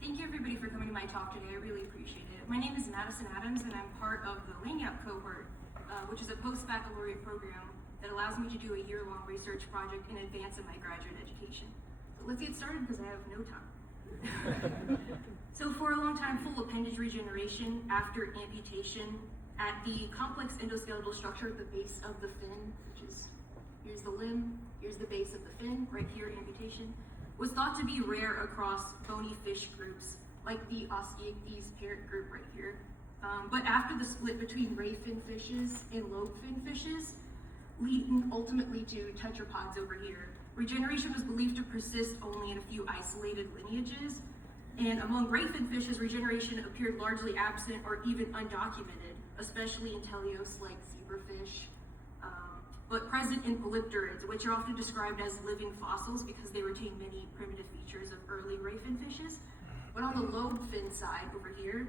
Thank you everybody for coming to my talk today. I really appreciate it. My name is Madison Adams and I'm part of the LANGAP cohort, which is a post-baccalaureate program that allows me to do a year-long research project in advance of my graduate education. So let's get started because I have no time. So for a long time, full appendage regeneration after amputation at the complex endoskeletal structure at the base of the fin, which is, here's the limb, here's the base of the fin, right here, amputation, was thought to be rare across bony fish groups, like the Osteichthyes parent group right here. But after the split between ray fin fishes and lobe fin fishes, leading ultimately to tetrapods over here, regeneration was believed to persist only in a few isolated lineages. And among ray fin fishes, regeneration appeared largely absent or even undocumented, especially in teleosts like zebrafish, but present in polypterids, which are often described as living fossils because they retain many primitive features of early ray fin fishes. But on the lobe fin side over here,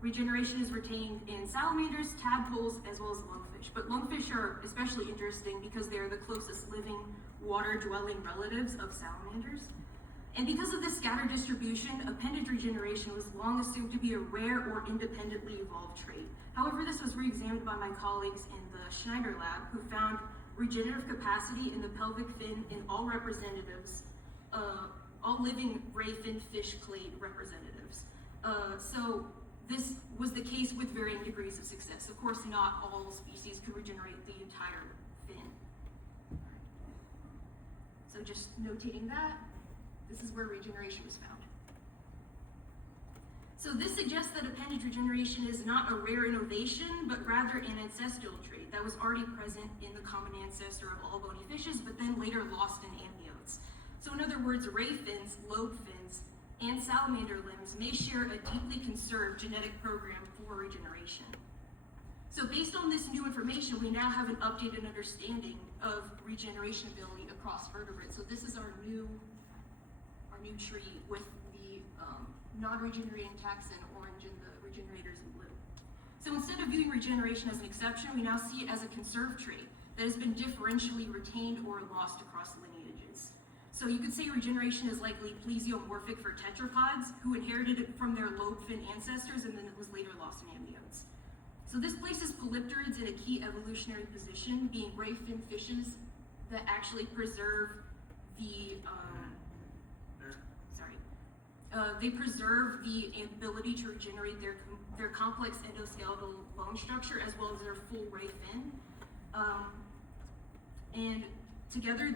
regeneration is retained in salamanders, tadpoles, as well as lungfish. But lungfish are especially interesting because they are the closest living water-dwelling relatives of salamanders. And because of this scattered distribution, appendage regeneration was long assumed to be a rare or independently evolved trait. However, this was re-examined by my colleagues in the Schneider lab, who found regenerative capacity in the pelvic fin in all representatives, all living ray fin fish clade representatives. So this was the case with varying degrees of success. Of course, not all species could regenerate the entire fin. So just notating that, this is where regeneration was found. So this suggests that appendage regeneration is not a rare innovation, but rather an ancestral trait that was already present in the common ancestor of all bony fishes, but then later lost in amniotes. So in other words, ray fins, lobe fins, and salamander limbs may share a deeply conserved genetic program for regeneration. So based on this new information, we now have an updated understanding of regeneration ability across vertebrates. So this is our new tree with the non-regenerating taxa in orange and the regenerators in blue. So instead of viewing regeneration as an exception, we now see it as a conserved trait that has been differentially retained or lost across lineages. So you could say regeneration is likely plesiomorphic for tetrapods who inherited it from their lobe fin ancestors and then it was later lost in amniotes. So this places polypterids in a key evolutionary position, being ray fin fishes that actually preserve the ability to regenerate their complex endoskeletal bone structure as well as their full ray fin. And together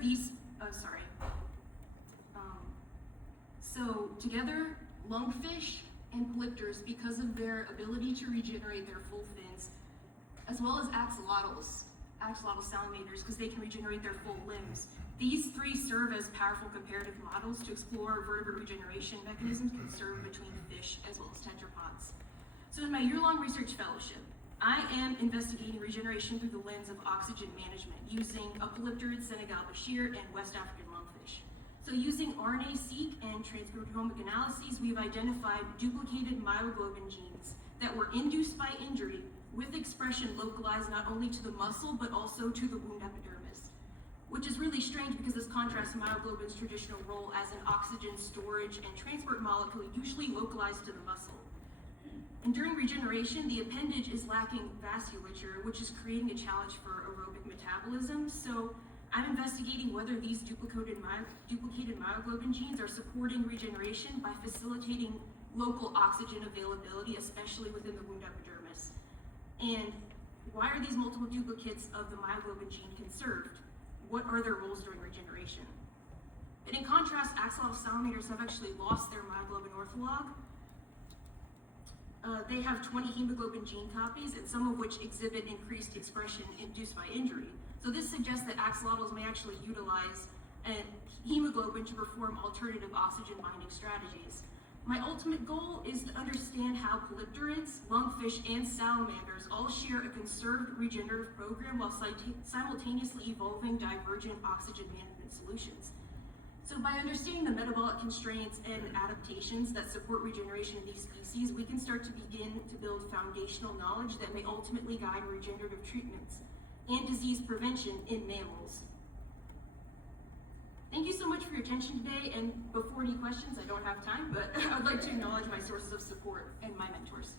together lungfish and polypterids, because of their ability to regenerate their full fins, as well as axolotl salamanders, because they can regenerate their full limbs. These three serve as powerful comparative models to explore vertebrate regeneration mechanisms conserved between fish as well as tetrapods. So in my year-long research fellowship, I am investigating regeneration through the lens of oxygen management using a polypterid, Senegal Bashir, and West African lungfish. So using RNA-seq and transcriptomic analyses, we've identified duplicated myoglobin genes that were induced by injury with expression localized not only to the muscle, but also to the wound epidermis, which is really strange because this contrasts myoglobin's traditional role as an oxygen storage and transport molecule usually localized to the muscle. And during regeneration, the appendage is lacking vasculature, which is creating a challenge for aerobic metabolism. So I'm investigating whether these duplicated myoglobin genes are supporting regeneration by facilitating local oxygen availability, especially within the wound epidermis. And why are these multiple duplicates of the myoglobin gene conserved? What are their roles during regeneration? And in contrast, axolotl salamanders have actually lost their myoglobin ortholog. They have 20 hemoglobin gene copies, and some of which exhibit increased expression induced by injury. So this suggests that axolotls may actually utilize hemoglobin to perform alternative oxygen binding strategies. My ultimate goal is to understand how polypterids, lungfish, and salamanders all share a conserved regenerative program while simultaneously evolving divergent oxygen management solutions. So by understanding the metabolic constraints and adaptations that support regeneration in these species, we can start to begin to build foundational knowledge that may ultimately guide regenerative treatments and disease prevention in mammals. Thank you so much for your attention today, and before any questions, I don't have time, but I would like to acknowledge my sources of support and my mentors.